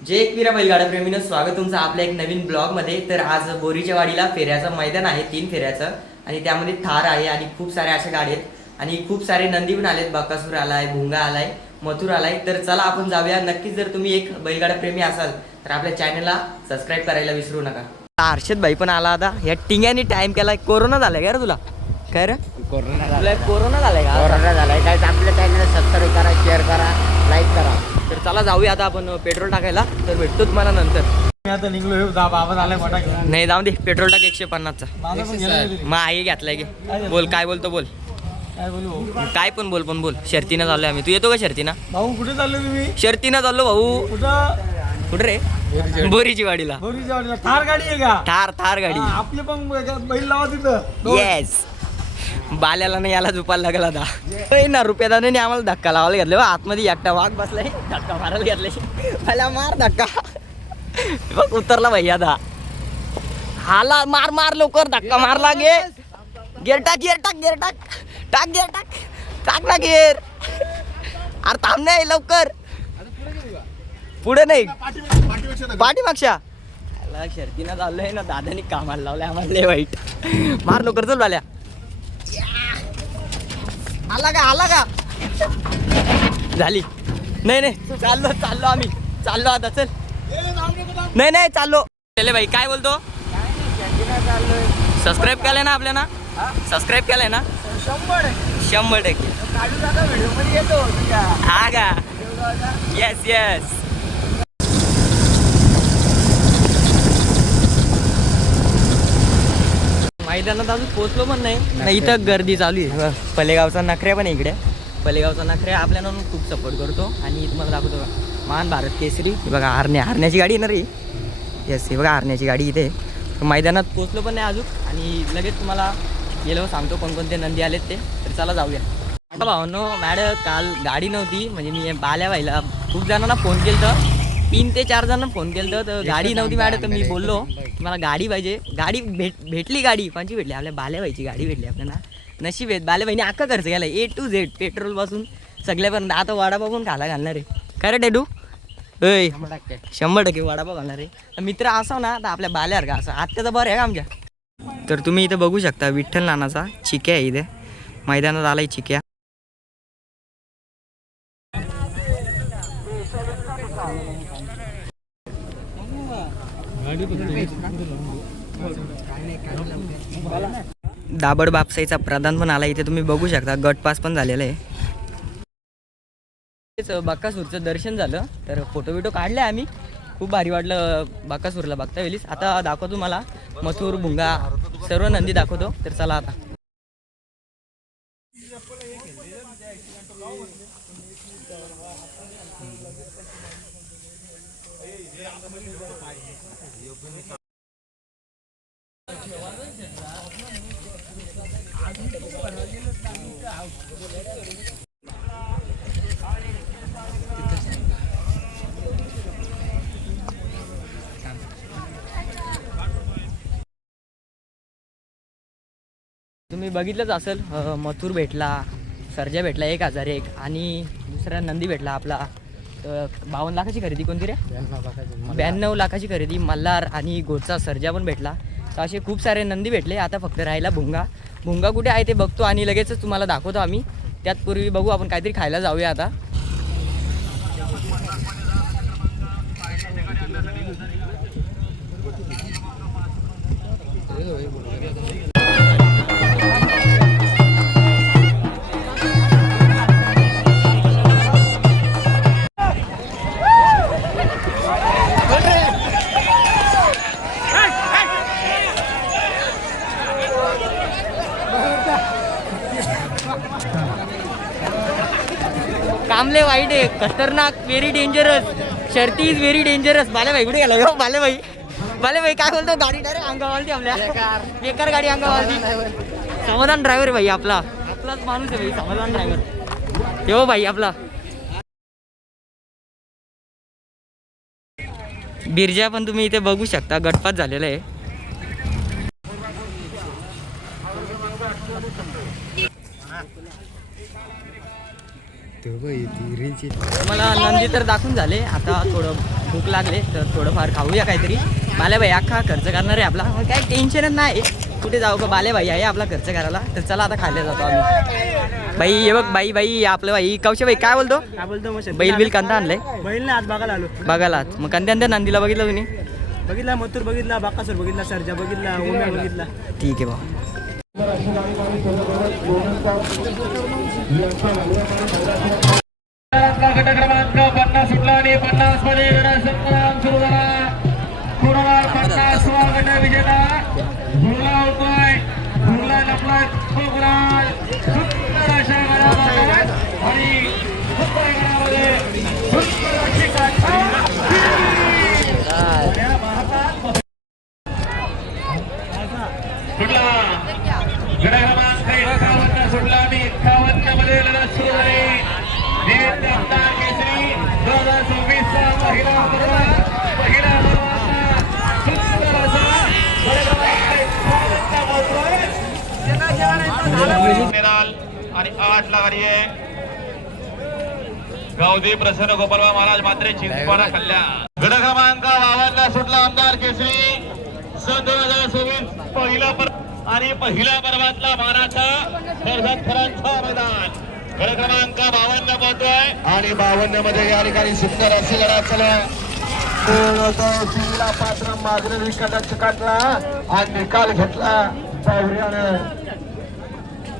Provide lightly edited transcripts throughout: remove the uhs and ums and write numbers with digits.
जय एकवीरा बैलगाडा प्रेमीनं स्वागत तुमचं आपल्या एक नवीन ब्लॉगमध्ये। तर आज बोरीच्या वाडीला फेऱ्याचं मैदान आहे, 3 फेऱ्याचं, आणि त्यामध्ये थार आहे आणि खूप साऱ्या अशा गाडी आहेत आणि खूप सारे नंदी पण आलेत। बकासूर आलाय, भुंगा आलाय, मथुर आलाय। तर चला आपण जाऊया। नक्कीच जर तुम्ही एक बैलगाडा प्रेमी असाल तर आपल्या चॅनलला सबस्क्राईब करायला विसरू नका। हर्षद भाई पण आला आता। या टिंग्यानी टाइम केला। कोरोना झालाय का रे तुला? काय रे कोरोना झालाय? कोरोना झालाय का? कोरोना झालाय काय? आपल्या चॅनलला सबस्क्राईब करा, शेअर करा, लाईक करा। तर चला जाऊया आता आपण पेट्रोल टाकायला। तर भेटतो तुम्हाला नंतर। मी आता निघलो बाबा आलाय मोठा घेऊन। नाही जाऊ दे, पेट्रोल टाक 150चा। मग आई घेतलाय की बोल, काय बोलतो बोल, काय बोलू? काय पण बोल, पण बोल। शर्तीनं चाललोय आम्ही। तू येतो का शर्तीनं? भाऊ कुठे चाललो तुम्ही? शर्तीनं चाललो भाऊ। कुठं? कुठे रे? बोरीची वाडीला। बोरीच्या वाडीला थार गाडी आहे का? थार गाडी। आपले पण बैल लावा तिथं। येस। बाल्याला नाही याला झोपायला लागला आता ना। रुपयादाने आम्हाला धक्का लावायला घेतला। आतमध्ये एकटा वाघ बसलाय, धक्का मारायला घेतलाय। मला मार धक्का, बघ उतरला भाई आता। हाला मार मार लवकर, धक्का मारला। गेर टाक, गेर टाक, गेर टाक, टाक गेर टाक, टाक ना गेर। अरे थांब नाही लवकर, पुढे नाही पाठीमागच्या। शर्तीनं चाललंय ना, दादानी कामाला लावलंय आम्हाला लय वाईट। मार लवकर, चल बाल्या। आला का झाली? नाही चाललो आम्ही, चाललो आता। चल नाही चाललो। चले भाई, काय बोलतो? सबस्क्राईब केलंय ना आपल्याला? सबस्क्राईब केलंय ना? 100%। हा का? येस। मैदानात अजून पोचलो पण नाही। इथं गर्दी चालू आहे। पलेगावचा नखऱ्या पण इकडे। पलेगावचा नखऱ्या आपल्याला खूप सपोर्ट करतो। आणि तुम्हाला दाखवतो महान भारत केसरी। बघा हरण्याची गाडी येणार रे। येस, हे बघा हरण्याची गाडी इथे। मैदानात पोचलो पण नाही अजून, आणि लगेच तुम्हाला गेलो सांगतो कोणकोणते नंदी आलेत ते। तर चला जाऊया। भावनो मॅडम, काल गाडी नव्हती, म्हणजे मी बाल्या व्हायला खूप जणांना फोन केला, 3 ते 4 जणांना फोन केलं तर गाडी नव्हती मॅडम। तर मी बोललो की मला गाडी पाहिजे। गाडी भेटली। गाडी कोणची भेटली? आपल्या बाल्याबाईची गाडी भेटली आपल्याला। नशीब आहेत, बाल्याबाईने अख्खा खर्च केला A to Z, पेट्रोल पासून सगळ्यापर्यंत। आता वडापाव पण खायला घालणार आहे काय रे डेडू? 100% वडापाव घालणार आहे। मित्र असा ना तर आपल्या बाल्यासारखा असं आत्याचा बरं आहे का आमच्या? तर तुम्ही इथं बघू शकता विठ्ठल नानाचा चिक्या आहे इथे। मैदानात आलाय चिक्या। दाबड बापसाईचा प्रधान पण आला इथे, तुम्ही बघू शकता। गट पास पण झालेला आहे। बकासूरचं दर्शन झालं, तर फोटो बिटो काढले आम्ही। खूप भारी वाटलं बकासूरला बघता वेळीस। आता दाखवतो मला मथुर, भुंगा, सर्व नंदी दाखवतो। तर चला आता। तुम्ही बघितलंच असेल, मथुर भेटला, सर्जा भेटला 1001, आणि दुसरा नंदी भेटला आपला 52 लाखाची खरेदी कोणती रे? 92 लाखाची खरेदी मल्हार, आणि गोचा सर्जा पण भेटला। तर असे खूप सारे नंदी भेटले। आता फक्त राहिला भुंगा कुठे आहे ते बघतो आणि लगेचच तुम्हाला दाखवतो आम्ही। त्यातपूर्वी बघू आपण काहीतरी खायला जाऊया आता। कामले वाईट आहे, खतरनाक, व्हेरी डेंजरस। शर्ती इज व्हेरी डेंजरस। बालेभाई कुठे गेला? हो बालेभाई काय बोलतो? गाडी डायरेक्ट अंगावरती आपल्या, बेकार गाडी अंगावरती। समाधान ड्रायव्हर भाई आपलाच माणूस आहे भाई, समाधान ड्रायव्हर। हो भाई आपला बिरजा पण तुम्ही इथे बघू शकता, गटपात झालेला आहे। मला नंदी तर दाखवून झाले, आता थोडं भूक लागले तर थोडंफार खाऊया काहीतरी. बालेभाई अख्खा खर्च करणार आहे आपला, काय टेन्शनच नाही. कुठे जाऊ का, बालेभाई आहे आपला खर्च करायला. तर चला आता खायला जातो आम्ही. बाई हे बघ, बाई आपलं बाई कौशे भाई काय बोलतो बैल बिल कांदा आणलंय बैल आज बघायला आलो. बघायला. मग कांद्या नंदीला बघितलं तुम्ही? बघितला मथुर, बघितला बाकासूर, बघितला सर्जा, बघितला ओम्या, बघितला. ठीक आहे भाऊ. गट क्रमांक 50 सुटला आणि 50 मध्ये संग्राम सुरू झाला. कोरोना 50वा गट विजेता झुरला होतोय. झुरला लपलाय कोकराल. सुंदर अशा गडामध्ये आणि सुंदर गडामध्ये सुंदर अशी गाथा. सुटला गट क्रमांक 51 सुटला आणि 51 मध्ये लढत सुरू झाली. देवेंद्र आमदार केसरी 2024 चा पहिला पर्वाचा सुंदर असा आणि 8 ला गाडी आहे. गावदेव प्रसन्न गोपालबा महाराज मात्रे चिंचपाडा कल्या. गट क्रमांक 52 सुटला आमदार केसरी सन 2024 पहिला पर्व आणि पहिल्या पर्वातला मानाचा खरांचा मैदान. गट क्रमांक 52 पोहोचतोय आणि 52 मध्ये या ठिकाणी सुंदर असे लढा चला. पात्र मागणी विकटात काढला आणि निकाल घेतला पाहुण्यानं.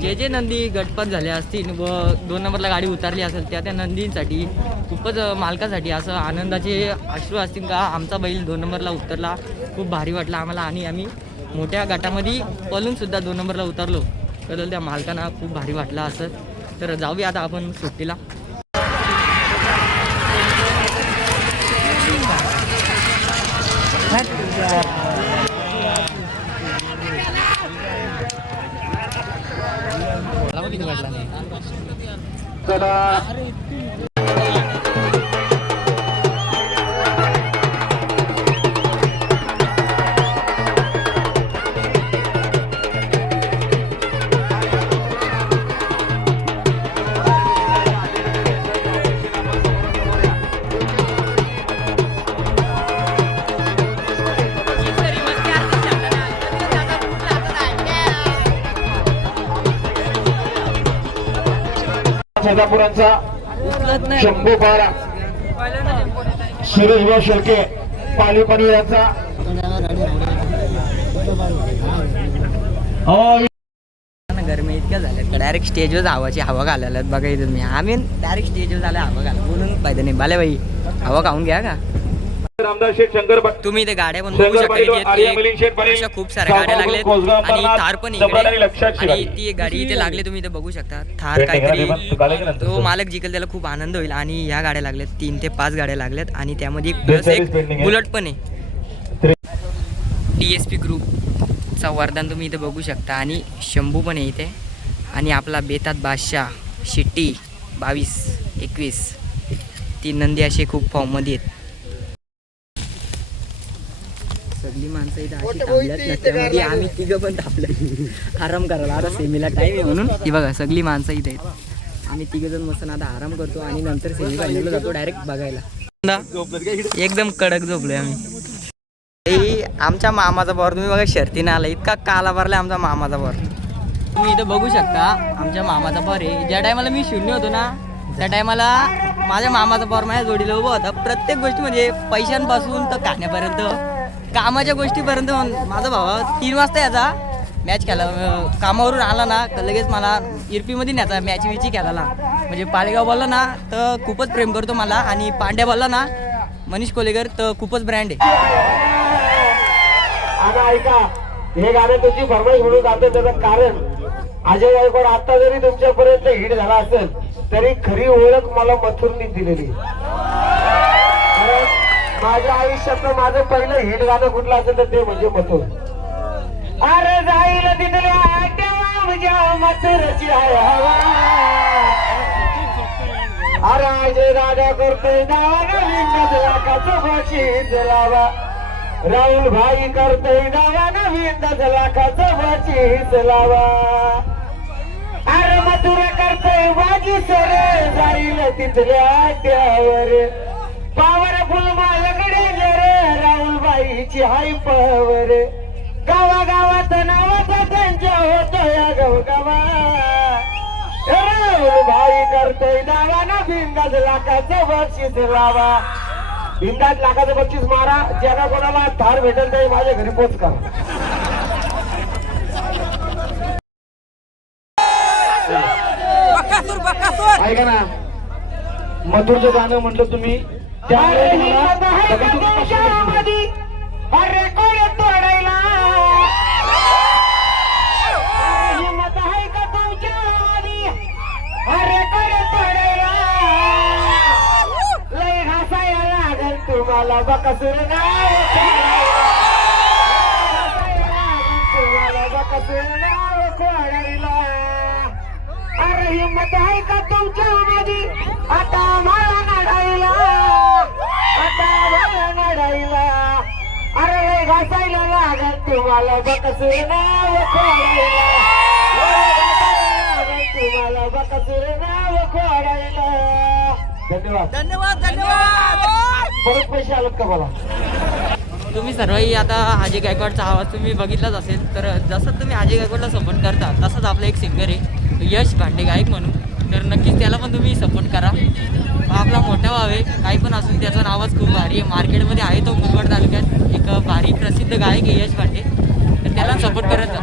जे नंदी गटपात झाले असतील व 2 नंबरला गाडी उतरली असेल त्या नंदींसाठी खूपच मालकासाठी असं आनंदाचे अश्रू असतील का आमचा बैल 2 नंबरला उतरला. खूप भारी वाटलं आम्हाला आणि आम्ही मोठ्या गटामध्ये पळूनसुद्धा 2 नंबरला उतरलो तर त्या मालकांना खूप भारी वाटलं असं. तर जाऊया आता आपण सुट्टीला. सदापुरांचा शंभू पारा सुरेशभाऊ शेळके पालीपणी यांचा गरमी इतक्या झाल्यात का डायरेक्ट स्टेजवर हवा घालायला बघा तुम्ही. आम्ही डायरेक्ट स्टेजवर झाला हवा घाला बोलून पाहिजे नाही. बाले भाई हवा खाऊन घ्या का तुम्ही. ते गाड्या पण बघू शकता, अशा खूप साऱ्या गाड्या लागल्यात आणि थार पण इकडे आणि ती एक गाडी इथे लागली तुम्ही इथे बघू शकता. थार काहीतरी तो मालक जिंकल त्याला खूप आनंद होईल. आणि ह्या गाड्या लागल्यात 3 ते 5 गाड्या लागल्यात आणि त्यामध्ये प्लस एक बुलेट पण आहे. DSP ग्रुपचा वरदान तुम्ही इथे बघू शकता आणि शंभू पण आहे इथे आणि आपला बेतात बादशाह शिट्टी 22-21 ती नंदी असे खूप फॉर्ममध्ये आहेत. सगळी माणसं इथं अशी थांबल्यात ना त्यामध्ये आम्ही तिघं पण थांबलं आराम करायला. आता सेमीला टाईम आहे म्हणून ती बघा सगळी माणसं इथे आहेत. आम्ही तिघं जण मस्त आता आराम करतो आणि नंतर सेमी फायनलला जातो डायरेक्ट बघायला. एकदम कडक झोपलोय आम्ही. आमच्या मामाचा बॉर तुम्ही बघा शर्तीने आला इतका काला भरला आमचा मामाचा बॉर. तुम्ही इथं बघू शकता आमच्या मामाचा बॉर आहे. ज्या टायमाला मी शून्य होतो ना त्या टायमाला माझ्या मामाचा बॉर माझ्या जोडीला उभा होता. प्रत्येक गोष्टी म्हणजे पैशांपासून तर खाण्यापर्यंत कामाच्या गोष्टीपर्यंत. माझा भावा 3 वाजता याचा मॅच खेळायला कामावरून आला ना तर लगेच मला इरपीमध्ये न्यायचा मॅच विची खेळायला. म्हणजे पालेगाव बोलला ना तर खूपच प्रेम करतो मला आणि पांड्या बोलला ना मनीष कोलेकर तर खूपच ब्रँड आहे. आता ऐका हे गाणं तुमची फरमाईश म्हणून जातं त्याचं कारण अजय गायकवाड आता जरी तुमच्यापर्यंत हिट झाला असेल तरी खरी ओळख मला मथुरनी दिलेली. माझ्या आयुष्यातलं माझं पहिलं हिट गाणं कुठलं असेल तर ते म्हणजे मथुर. अरे जाईल तिथल्या मथुरची हवा. अरे अजय दादा करतोय नावानं लाखाचं बक्षीस लावा. राहुल भाई करतोय नावानं 20 लाखाचं बक्षीस लावा. अरे बहादूर करतोय बाजी सर जाईल तिथल्या त्यावर पॉवरफुल माझ्याकडे जर राहुलबाईची हाय पॉवर गावागावात नावाचा त्यांच्या होतो या गावगावा राहुलबाई करतोय दावाना बिंदास लाखाचं बक्षीस लावा बिंदास लाखाचं बक्षीस मारा ज्यांना कोणाला थार भेटेल ते माझ्या घरी पोच करा ऐका ना मथुरचं गाणं म्हटलं तुम्ही अरे कोण तोडायला हिम्मत आहे का तुमच्या अरे कोण तोडायला लय घासायला लागल तुम्हाला बकासूर नाव तुम्हाला बकासूर नाव कोडायला अरे हिम्मत आहे का तुमच्या मध्ये आता मला नाडायला आता मला नाडायला अरे लय घासायला लागल तुम्हाला बकासूर नाव खोडायला तुम्हाला बकासूर नाव खोडायला धन्यवाद धन्यवाद धन्यवाद. परत पैसे आलेत का मला तुम्ही सर्वही आता हाजी गायकवाडचा आवाज तुम्ही बघितलाच असेल तर जसं तुम्ही हाजी गायकवाडला सपोर्ट करता तसंच आपला एक सिंगर आहे यश भांडे गायक म्हणून तर नक्कीच त्याला पण तुम्ही सपोर्ट करा आपला मोठा भाव आहे काही पण असून त्याचा आवाज खूप भारी आहे मार्केटमध्ये आहे तो मुरबाड तालुक्यात एक भारी प्रसिद्ध गायक आहे यश भांडे तर त्याला सपोर्ट करत जा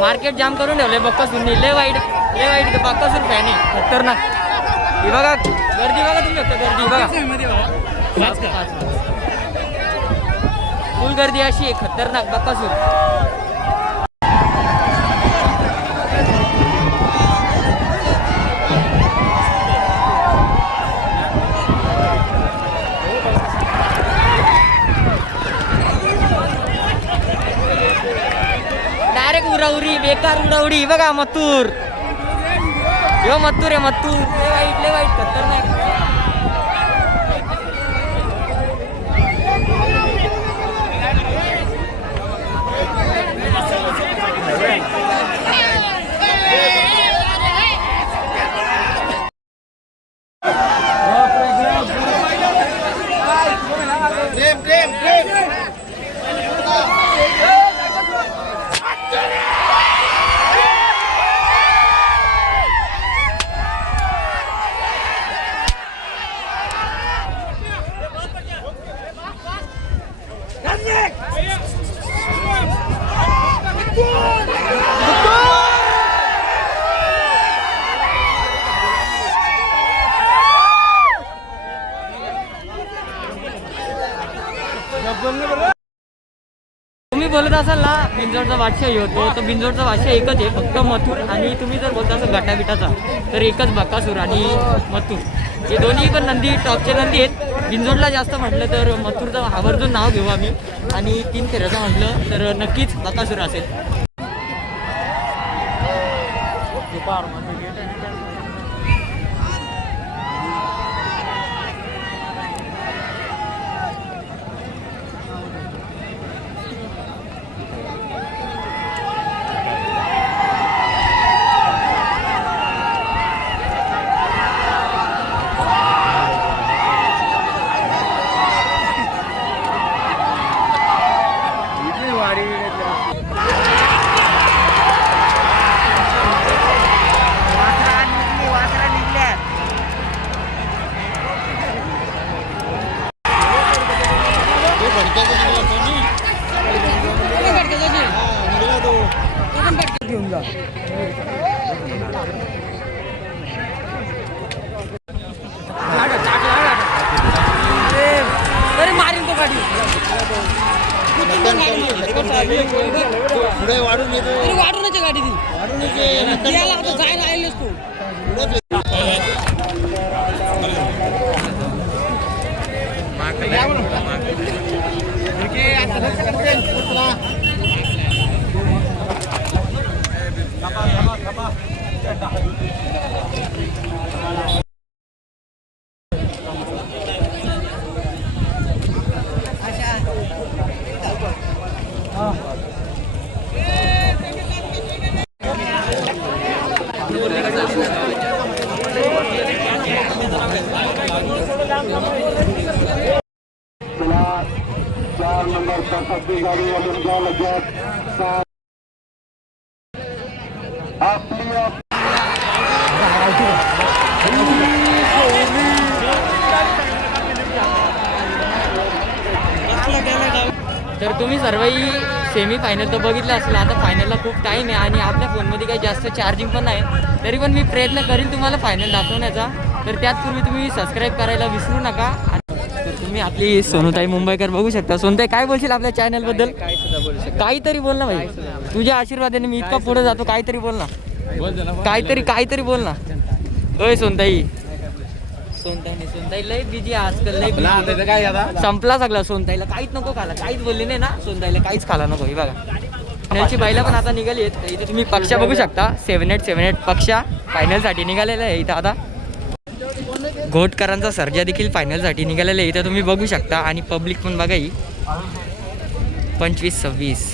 मार्केट जाम करून ठेवलंय बक्कासूर लय वाईट बक्कासूर फॅन आहे खतरनाक ही बघा गर्दी बघा तुम्ही फक्त गर्दी बघा फुल गर्दी अशी आहे खतरनाक बक्कासूर डायरेक्ट उराउरी बेकार उडाउडी बघा मथुर यो मथुर आहे मथुर लय वाईट खतरनाक तुम्ही बोलत असाल ना बिंजोडचा बादशाह होतो तर बिंजोडचा बादशाह एकच आहे फक्त मथुर आणि तुम्ही जर बोलता असाल गटाबिटाचा तर एकच बकासूर आणि मथुर हे दोन्ही पण नंदी टॉपचे नंदी आहेत बिंजोडला जास्त म्हटलं तर मथुरचं आवर्जून नाव घेऊ आम्ही आणि 3 फेऱ्याचं म्हटलं तर नक्कीच बकासूर असेल वाडी पुढे वाढून येतो वाढूनच गाडी ती याला आता जायला आलेस तू चार नंबर प्रसादची गाडी अजून घ्या लगेच आपली तर तुम्ही सर्वही सेमी फायनल तर बघितलं असेल. आता फायनलला खूप टाईम आहे आणि आपल्या फोनमध्ये काही जास्त चार्जिंग पण नाही. तरी पण मी प्रयत्न करीन तुम्हाला फायनल दाखवण्याचा. तर त्याचपूर्वी तुम्ही सबस्क्राईब करायला विसरू नका. तर तुम्ही आपली सोनूताई मुंबईकर बघू शकता. सोनूताई काय बोलशील आपल्या चॅनलबद्दल? काहीतरी बोल ना भाई, तुझ्या आशीर्वादाने मी इतका पुढे जातो. काहीतरी बोल ना, काहीतरी बोल ना. होय सोनताई लय बिजी आजकाल, लय busy. काय आता संपला सगळा. सोनताईला काहीच नको खाला, काहीच बोलले नाही ना. सोनताईला काहीच खाला नको. हे बघा फायनलची बाईला पण आता निघाली आहेत. इथे तुम्ही पक्षा बघू शकता. 7-8 पक्षा फायनलसाठी निघालेला आहे. इथं आता घोटकरांचा सर्जा देखील फायनलसाठी निघालेला आहे. इथं तुम्ही बघू शकता. आणि पब्लिक पण बघा ही 25-26.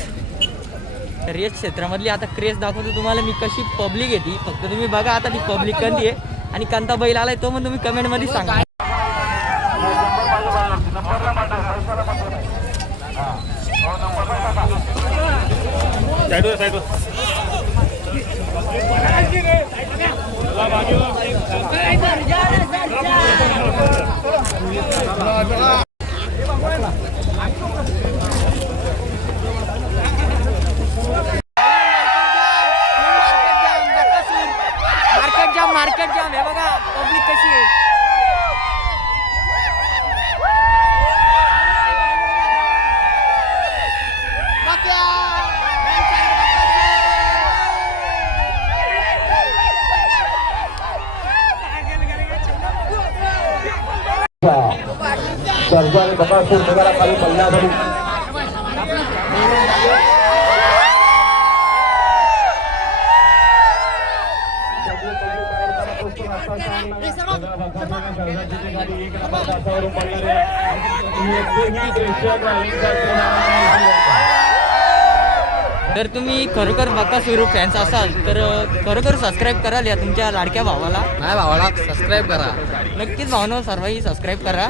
तर या क्षेत्रामधली आता क्रेज दाखवतो तुम्हाला मी कशी पब्लिक येते. फक्त तुम्ही बघा आता ती पब्लिक कधी आहे आणि कोणता बैल आलाय तो पण तुम्ही कमेंटमध्ये सांगा. मार्केट जाम आहे बघा. पब्लिक कशी आहे. सर्जा आणि बकासूर निघाला खाली पडण्यासाठी. तर तुम्ही खरोखर बकासूर फॅन्स असाल तर खरोखर सबस्क्राईब कराल या तुमच्या लाडक्या भावाला. नाही भावाला सबस्क्राईब करा. नक्कीच भावना सर्वही सबस्क्राईब करा.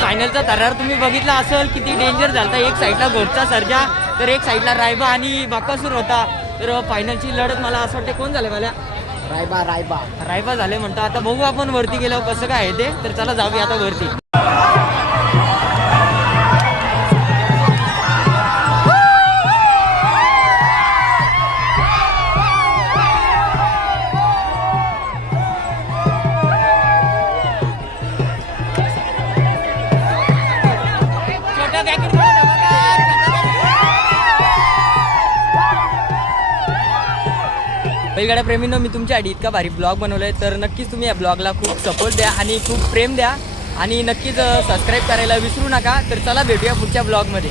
फायनलचा थरार तुम्ही बघितला असेल किती डेंजर झाला. एक साईडला घोटचा सर्जा तर एक साईडला रायबा आणि बकासूर होता. तर फायनलची लढत मला असं वाटते कोण झालं मला रायबा झाले म्हणतो. आता बघू आपण वरती गेल्यावर कसं काय आहे ते. तर चला जाऊया आता वरती. बैलगाड्या प्रेमींनो, मी तुमच्यासाठी इतका भारी ब्लॉग बनवलाय. तर नक्कीच तुम्ही या ब्लॉगला खूप सपोर्ट द्या आणि खूप प्रेम द्या. आणि नक्कीच सबस्क्राईब करायला विसरू नका. तर चला भेटूया पुढच्या ब्लॉगमध्ये.